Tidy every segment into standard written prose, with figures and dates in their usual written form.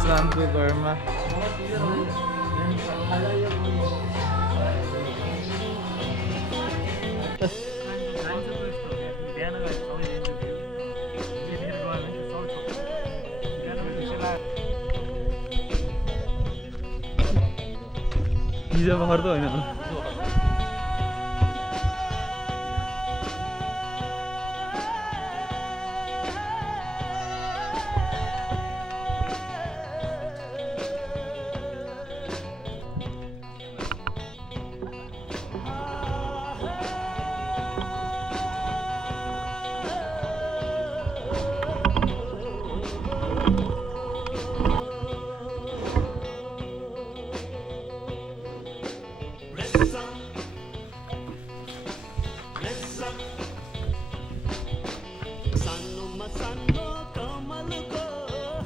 इस्लामको घरमा हिजो भर्दो होइन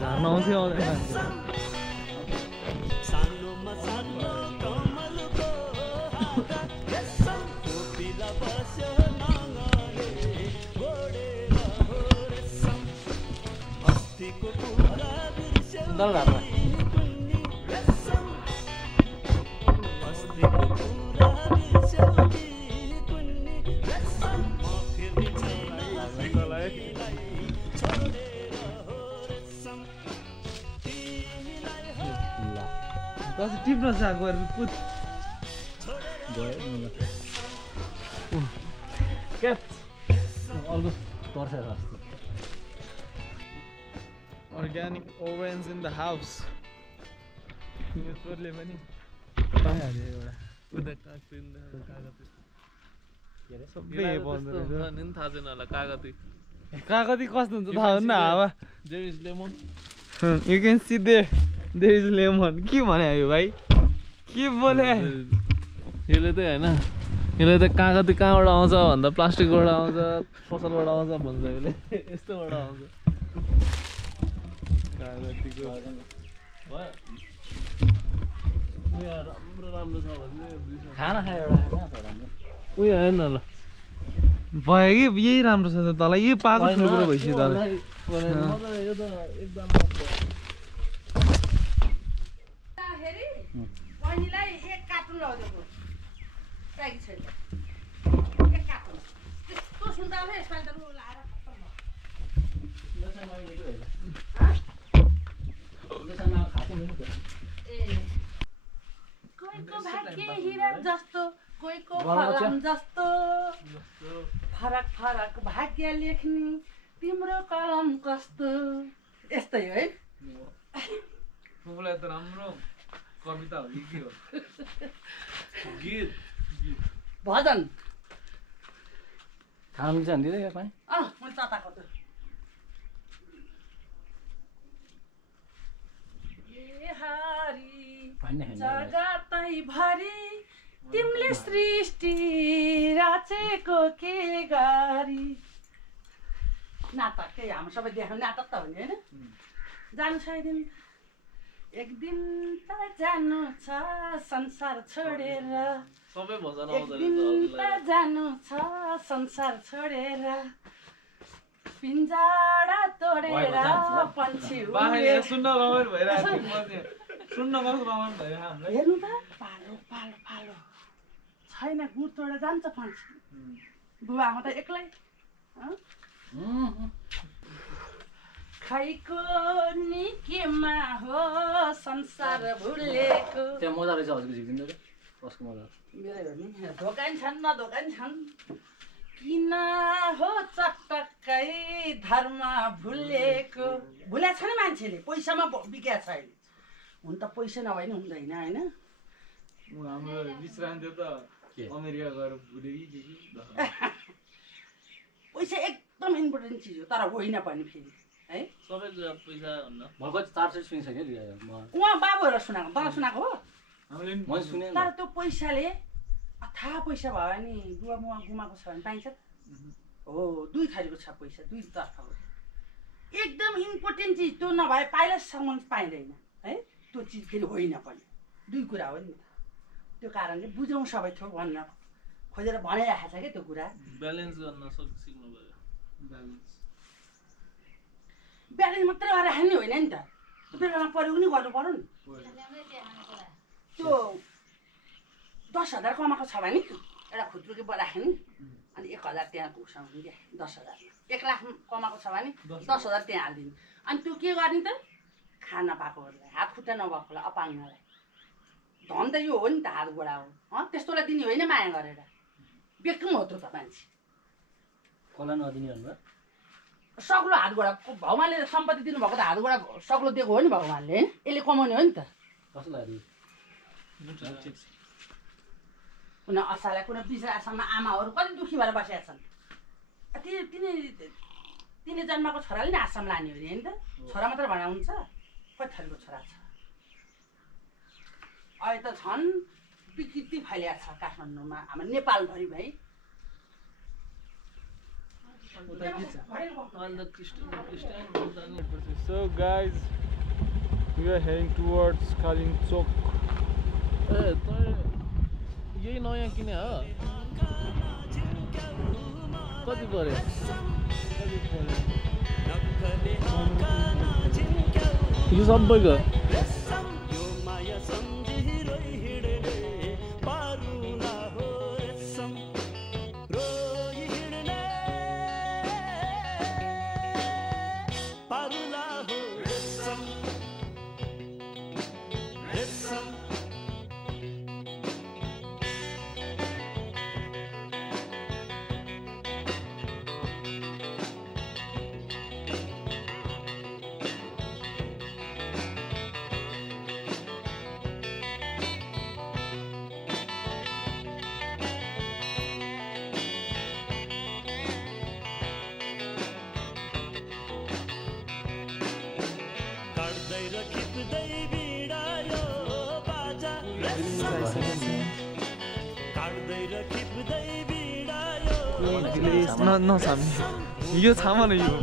झार्न आउँथ्यो कसै टिप्न चाह गएर कुद Organic ovens in the house. Neutral पनि पाइहाल्यो एउटा उदा काट्दिन कागती सबै बन्द रहेछ नि थाहा छैन होला कागती कागती कस्तो हुन्छ थाहा हुन्न हावा there is lemon you can see there is lemon के भने यो भाइ के बोले यसले त हैन यसले त कागती कहाँबाट आउँछ भन्दा प्लास्टिकबाट आउँछ फसलबाट आउँछ भन्छ यसले यस्तोबाट आउँछ कागतीको भयो राम्रो राम्रो छ भने खाना खायो एउटा राम्रो उयो हैन ल भयो कि यही राम्रो छ त तँलाई यही पाएको ठुलो कुरो भइसक्यो तँलाई यो त एकदम बहिनीलाई एक कार्टुन लगाउँदैको चाहिएको छैन एक कार्टुन त्यस्तो सुन्दा होला यसपालि त रु लाएर ए कोहीको भाग्य हिरा जस्तो कोहीको फलाम जस्तो फरक फरक भाग्य लेख्ने तिम्रो कलम कस्तो यस्तै हो है मलाई त राम्रो कविता हो कि के हो गीत भजन खाना मिल्छ भने दिँदै पाएँ मैले चताको त ए हारी जगतै भरि तिमीले सृष्टि रचेको के गरी नाटक के हाम्रो सबै देखाउने नाटक त हो नि होइन जानु छ एक दिन त जानु छ संसार छोडेर सबै भजन एक दिन त जानु छ संसार छोडेर पिञ्जरा तोडेर पन्छी उडे सुन्न रमाइलो भइरहेको थियो सुन्न कस्तो रमाइलो भयो हामीलाई हेर्नु त पालो पालो पालो छैन गुड तोडेर जान्छ पन्छी बुबा आमा त एक्लै खैको निकेमा हो संसार भुलेको त्यहाँ मजा रहेछ हजुरको झिक्दिनु त कसको मजा मेरो हेर्नु दोकान छन् न दोकान छन् किन हो चटक्कै धर्म भुलेको भुलेको छ नि मान्छेले पैसामा बिक्या छ अहिले हुन त पैसा नभए नि हुँदैन होइन हाम्रो विश्रान्ति त अमेरिका गएर भुल्यो कि पैसा एकदम इम्पोर्टेन्ट चिज हो तर होइन पनि फेरि है सबै पैसा हुन्न भर्खर 400 सुनिसक्यो उहाँ बाबुहरूलाई सुनाएको तँलाई सुनाएको हो हामीले मैले सुने तर त्यो पैसाले अथाह पैसा भयो भने बुवा मुवा गुमाएको छ भने पाइन्छ हो दुई थरीको छ पैसा दुई तर्फको एकदम इम्पोर्टेन्ट चिज त्यो नभए पाइलासम्म पाइँदैन है त्यो चिज फेरि होइन पनि दुई कुरा हो नि त्यो कारणले बुझौँ सबै थोक भन्न खोजेर भनिरहेको छ क्या त्यो कुरा ब्यालेन्स गर्न सिक्नु भयो ब्यालेन्स मात्रै गरेर खाने होइन नि त बेलामा प्रयोग नि गर्नु पर्यो नि त्यो 10,000 कमाएको छ भने एउटा खुद्रुकी राख्यो नि अनि 1,000 त्यहाँ घुसाउनु क्या 10,000 1 लाख कमाएको छ भने 10,000 त्यहाँ हालिदिनु अनि त्यो के गर्ने त खान पाएकोहरूलाई हात खुट्टा नभएकोलाई अपाङ्गलाई धन त यो हो नि त हात गोडा हो त्यस्तोलाई दिने होइन माया गरेर बेक्नु हो त मान्छे कसलाई नदिने भन्नुभयो सग्लो हात गोडा भगवान्ले सम्पत्ति दिनुभएको त हात गोडा सग्लो दिएको हो नि भगवान्ले यसले कमाउने हो नि त कसलाई दिने कुनै असालाई कुनै बिचरा आसाममा आमाहरू कति दुःखी भएर बसेका छन् तिनी जन्माको छोराले नि आसाम लाने हो नि होइन त छोरा मात्र भना हुन्छ कति थरीको छोरा छ अहिले त झन् विकृति फैलिएको छ काठमाडौँमा हाम्रो नेपालभरि भाइ So guys, we are heading towards Kalimchok. यही नयाँ किने हो कति पर्यो यो सबैको नछाम्ने यो छाम न यो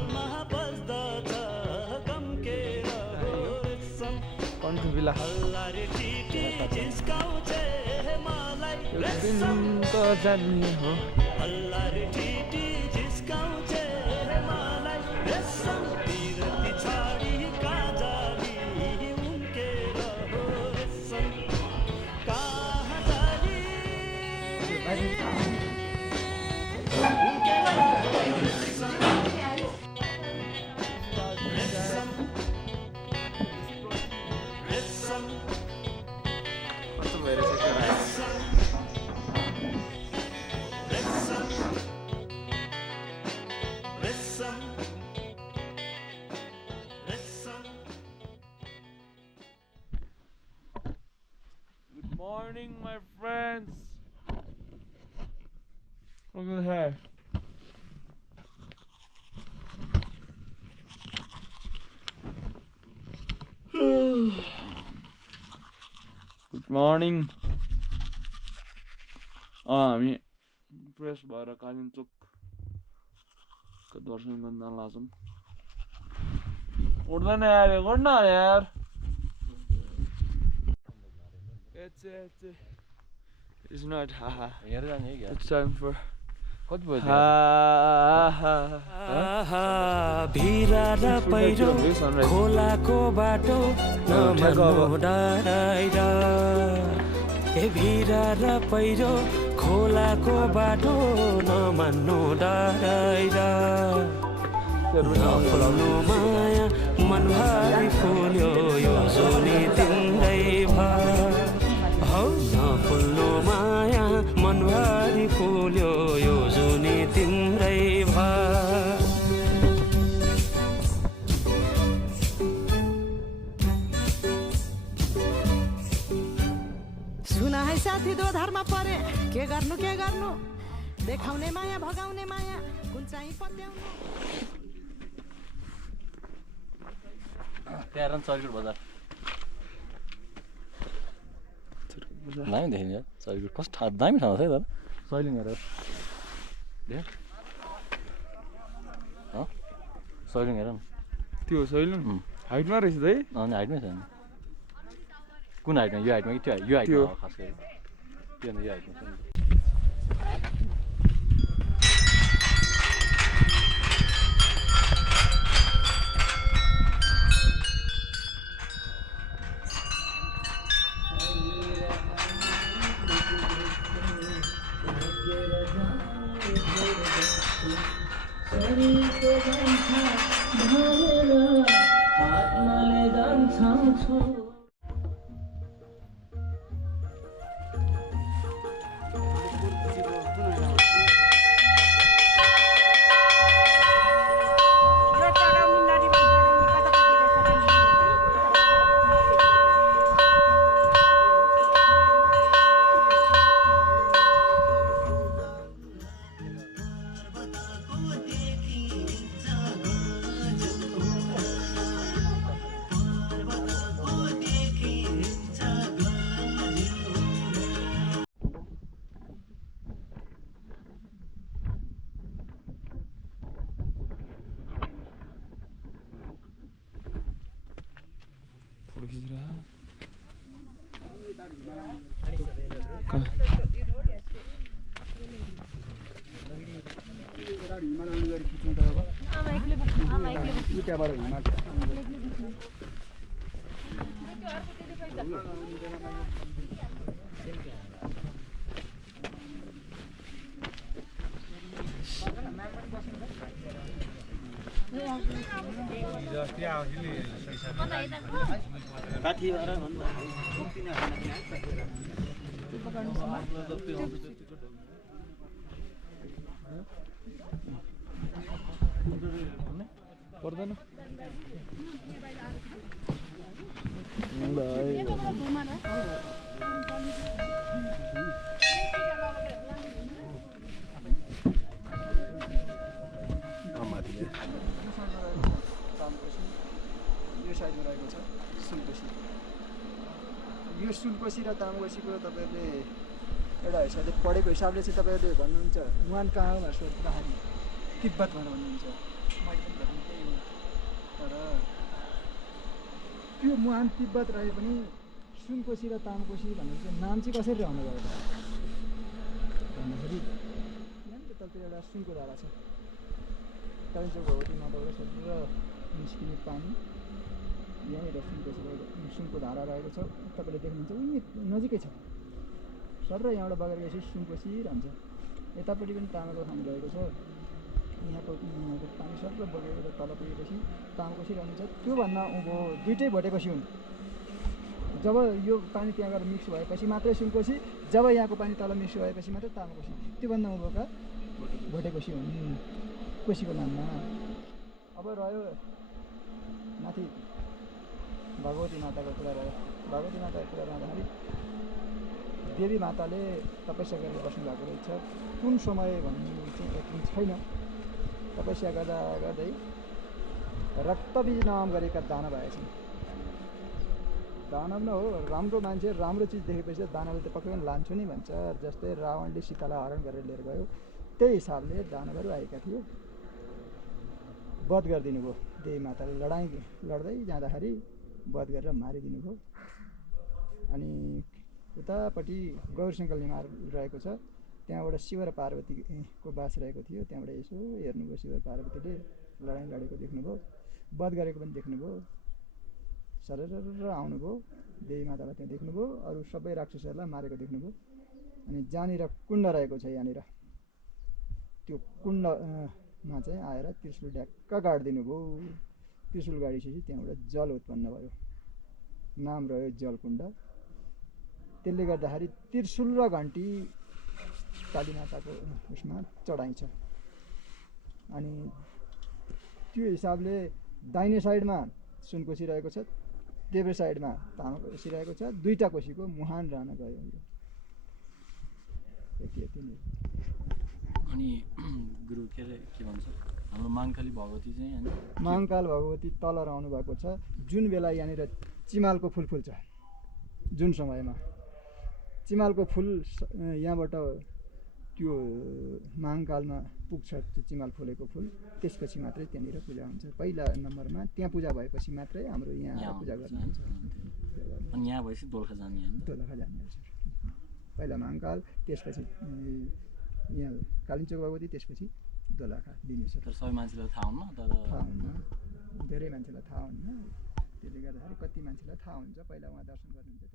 कन्ठु बिला त जान्ने हो Morning, my friends. Look at that. Good morning. हामी फ्रेस भएर कालिम्पोङको दर्शन गर्न लाग्छौँ उठ्दैन यार गर्न यार It's not haha. It's time for भिरा र पहिरो खोलाको बाटो नमान्नु डराएर ए भिरा र पहिरो खोलाको बाटो नमान्नु डराएर नफुल्नु माया मनभरि फुल्यो यो जुनी तिम्रै भर नफुल्नु माया मनभरि फुल्यो यो जुनी तिम्रै भर सुना है साथी दो धर्म परे के गर्नु देखाउने माया भगाउने माया कुन चाहिँ पत्याउनु त्यहाँ चर्किट बजार दामी देखिन्छ चर्किट कस्तो दामी ठाउँ छ है दादा सैलिङ हेरेर सैलिङ हेर न त्यो सैलिङ हाइटमा रहेछ है अनि हाइटमै छ नि कुन हाइटमा यो हाइटमा कि यो हाइटमा खास गरी त्यो अन्त यो हाइटमा छ नि फोटो खिच रहा पर्दैन यो साइडमा रहेको छ सुनकोशी। यो सुनकोशी र तामकोशीको तपाईँले एउटा हिसाबले पढेको हिसाबले चाहिँ तपाईँहरूले भन्नुहुन्छ मुहान कहाँ हो भनेर सोध्दाखेरि तिब्बत भनेर भन्नुहुन्छ। मैले पनि भन्नु त्यही हो, तर त्यो मुहान तिब्बत रहे पनि सुनकोशी र तामकोशी भनेर चाहिँ नाम चाहिँ कसरी रहनु गयो भन्दाखेरि यहाँ तलतिर एउटा सुनको धारा छ, कालिम्पोङ भगवती माताबाट सर निस्किने पानी यहाँनिर सुनको धारा रहेको छ। तपाईँले देख्नुहुन्छ उनी नजिकै छ सर, र यहाँबाट बगेर गएपछि सुनकोशी रहन्छ। यतापट्टि पनि तामाको ठाउँ रहेको छ, यहाँको पानी सर र बगेर तल पुगेपछि तामाकोशी रहन्छ। त्योभन्दा उँभो दुइटै भोटेकोशी हुन्। जब यो पानी त्यहाँ गएर मिक्स भएपछि मात्रै सुनकोशी, जब यहाँको पानी तल मिक्स भएपछि मात्रै तामाकोशी, त्योभन्दा उँभोका भोटेकोशी हुन् कोशीको नाममा। अब रह्यो माथि भगवती माताको कुरा रह्यो। भगवती माताको कुरा रहँदाखेरि देवी माताले तपस्या गरेर बस्नु भएको रहेछ। कुन समय भन्ने चाहिँ यकिन छैन। तपस्या गर्दा गर्दै रक्तबीज नाम गरेका दानव आएछन्। दानव न हो, राम्रो मान्छे राम्रो चिज देखेपछि दानवले त पक्कै पनि लान्छु नि भन्छ। जस्तै रावणले सीतालाई हरण गरेर लिएर गयो, त्यही हिसाबले दानवहरू आएका थिए। वध गरिदिनु भयो देवी माताले। लड्दै जाँदाखेरि वध गरेर मारिदिनु भयो। अनि उतापट्टि गौरशङ्कर निमार रहेको छ, त्यहाँबाट शिव र पार्वतीको बास रहेको थियो। त्यहाँबाट यसो हेर्नुभयो, शिव र पार्वतीले लडाइँ लडेको देख्नुभयो, वध गरेको पनि देख्नुभयो। सरर आउनुभयो, देवी मातालाई त्यहाँ देख्नुभयो, अरू सबै राक्षसहरूलाई मारेको देख्नुभयो। अनि जहाँनिर कुण्ड रहेको छ, यहाँनिर त्यो कुण्डमा चाहिँ आएर त्रिशुल ढ्याक्क गाडिदिनु भयो। त्रिशुल गाडिसकेपछि त्यहाँबाट जल उत्पन्न भयो, नाम रह्यो जलकुण्ड। त्यसले गर्दाखेरि त्रिशुल र घन्टी काली माताको उसमा चढाइन्छ। अनि त्यो हिसाबले दाहिने साइडमा सुनकोशी रहेको छ, देब्रे साइडमा तामाकोशी रहेको छ। दुईवटा कोशीको मुहान रहन गयो यो। यति नै। अनि गुरु के भन्छ हाम्रो महाकाली भगवती चाहिँ हैन, महाकाल भगवती तल रहनु भएको छ। जुन बेला यहाँनिर चिमालको फुल फुल्छ, जुन समयमा चिमालको फुल यहाँबाट त्यो महाकालमा पुग्छ, त्यो चिमाल फुलेको फुल, त्यसपछि मात्रै त्यहाँनिर पूजा हुन्छ। पहिला नम्बरमा त्यहाँ पूजा भएपछि मात्रै हाम्रो यहाँ पूजा गर्नुहुन्छ। अनि यहाँ भएपछि दोलखा जाने हैन, दोलखा जाने हुन्छ। पहिला महाकाल, त्यसपछि यहाँ कालिम्पोङ भगवती, त्यसपछि दोलखा दिनेश्वर। तर सबै मान्छेलाई थाहा हुन्न, थाहा हुन्न, धेरै मान्छेलाई थाहा हुन्न। त्यसले गर्दाखेरि कति मान्छेलाई थाहा हुन्छ, पहिला उहाँ दर्शन गर्नुहुन्छ।